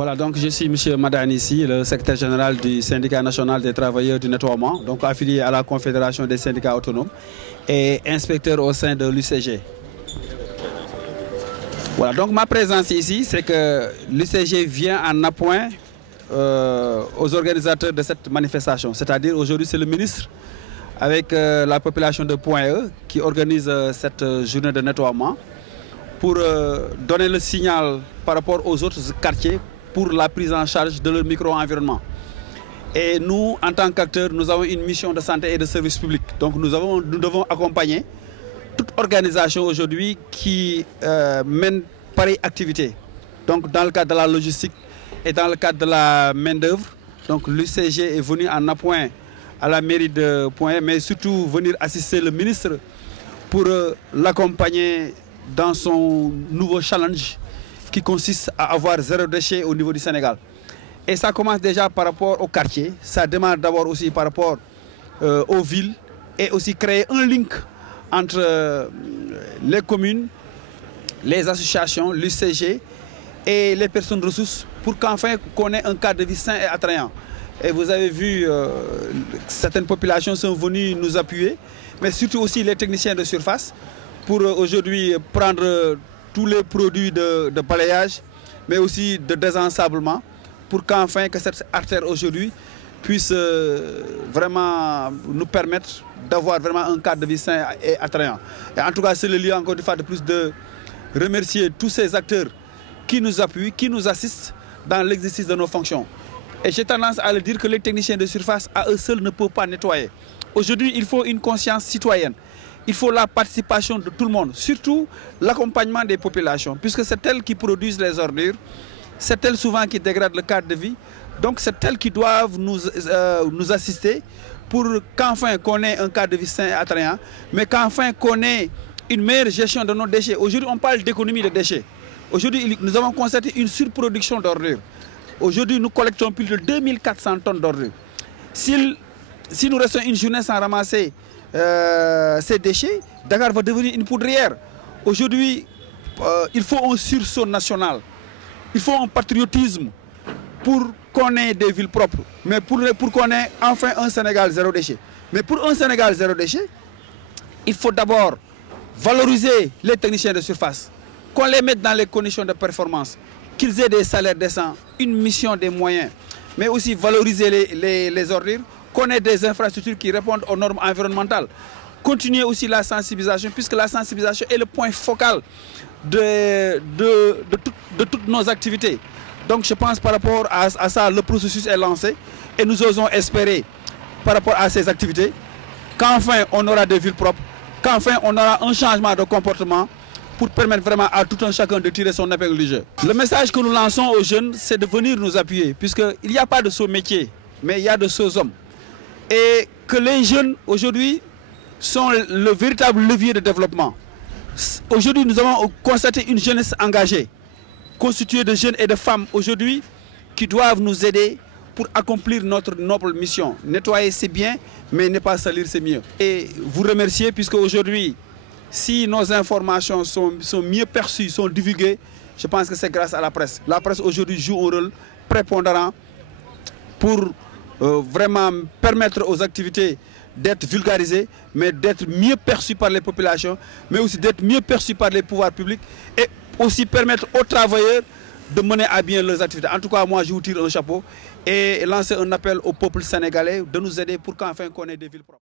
Voilà, donc je suis M. Madani ici, le secrétaire général du syndicat national des travailleurs du nettoiement, donc affilié à la Confédération des syndicats autonomes et inspecteur au sein de l'UCG. Voilà, donc ma présence ici, c'est que l'UCG vient en appoint aux organisateurs de cette manifestation. C'est-à-dire aujourd'hui c'est le ministre avec la population de Point E qui organise cette journée de nettoiement pour donner le signal par rapport aux autres quartiers pour la prise en charge de leur micro-environnement. Et nous, en tant qu'acteurs, nous avons une mission de santé et de service public. Donc nous devons accompagner toute organisation aujourd'hui qui mène pareille activité. Donc dans le cadre de la logistique et dans le cadre de la main-d'œuvre, donc l'UCG est venu en appoint à la mairie de Point, mais surtout venir assister le ministre pour l'accompagner dans son nouveau challenge qui consiste à avoir zéro déchet au niveau du Sénégal. Et ça commence déjà par rapport au quartier, ça demande d'abord aussi par rapport aux villes et aussi créer un link entre les communes, les associations, l'UCG et les personnes ressources pour qu'enfin qu'on ait un cadre de vie sain et attrayant. Et vous avez vu, certaines populations sont venues nous appuyer, mais surtout aussi les techniciens de surface pour aujourd'hui prendre tous les produits de balayage, mais aussi de désensablement, pour qu'enfin que cette artère aujourd'hui puisse vraiment nous permettre d'avoir vraiment un cadre de vie sain et attrayant. Et en tout cas, c'est le lieu encore une fois de plus de remercier tous ces acteurs qui nous appuient, qui nous assistent dans l'exercice de nos fonctions. Et j'ai tendance à le dire que les techniciens de surface à eux seuls ne peuvent pas nettoyer. Aujourd'hui, il faut une conscience citoyenne. Il faut la participation de tout le monde, surtout l'accompagnement des populations, puisque c'est elles qui produisent les ordures, c'est elles souvent qui dégradent le cadre de vie. Donc c'est elles qui doivent nous assister pour qu'enfin qu'on ait un cadre de vie sain et attrayant, mais qu'enfin qu'on ait une meilleure gestion de nos déchets. Aujourd'hui, on parle d'économie de déchets. Aujourd'hui, nous avons constaté une surproduction d'ordures. Aujourd'hui, nous collectons plus de 2400 tonnes d'ordures. Si nous restons une journée sans ramasser ces déchets, Dakar va devenir une poudrière. Aujourd'hui, il faut un sursaut national. Il faut un patriotisme pour qu'on ait des villes propres, mais pour qu'on ait enfin un Sénégal zéro déchet. Mais pour un Sénégal zéro déchet, il faut d'abord valoriser les techniciens de surface, qu'on les mette dans les conditions de performance, qu'ils aient des salaires décents, une mission, des moyens, mais aussi valoriser les ordures, qu'on ait des infrastructures qui répondent aux normes environnementales. Continuer aussi la sensibilisation, puisque la sensibilisation est le point focal de toutes nos activités. Donc je pense par rapport à ça, le processus est lancé et nous osons espérer par rapport à ces activités qu'enfin on aura des villes propres, qu'enfin on aura un changement de comportement pour permettre vraiment à tout un chacun de tirer son épingle du jeu. Le message que nous lançons aux jeunes, c'est de venir nous appuyer, puisqu'il n'y a pas de sot métier, mais il y a de sots hommes. Et que les jeunes aujourd'hui sont le véritable levier de développement. Aujourd'hui, nous avons constaté une jeunesse engagée, constituée de jeunes et de femmes aujourd'hui qui doivent nous aider pour accomplir notre noble mission. Nettoyer c'est bien, mais ne pas salir c'est mieux. Et vous remercier puisque aujourd'hui, si nos informations sont mieux perçues, sont divulguées, je pense que c'est grâce à la presse. La presse aujourd'hui joue un rôle prépondérant pour vraiment permettre aux activités d'être vulgarisées, mais d'être mieux perçues par les populations, mais aussi d'être mieux perçues par les pouvoirs publics et aussi permettre aux travailleurs de mener à bien leurs activités. En tout cas, moi, je vous tire un chapeau et lancer un appel au peuple sénégalais de nous aider pour qu'enfin qu'on ait des villes propres.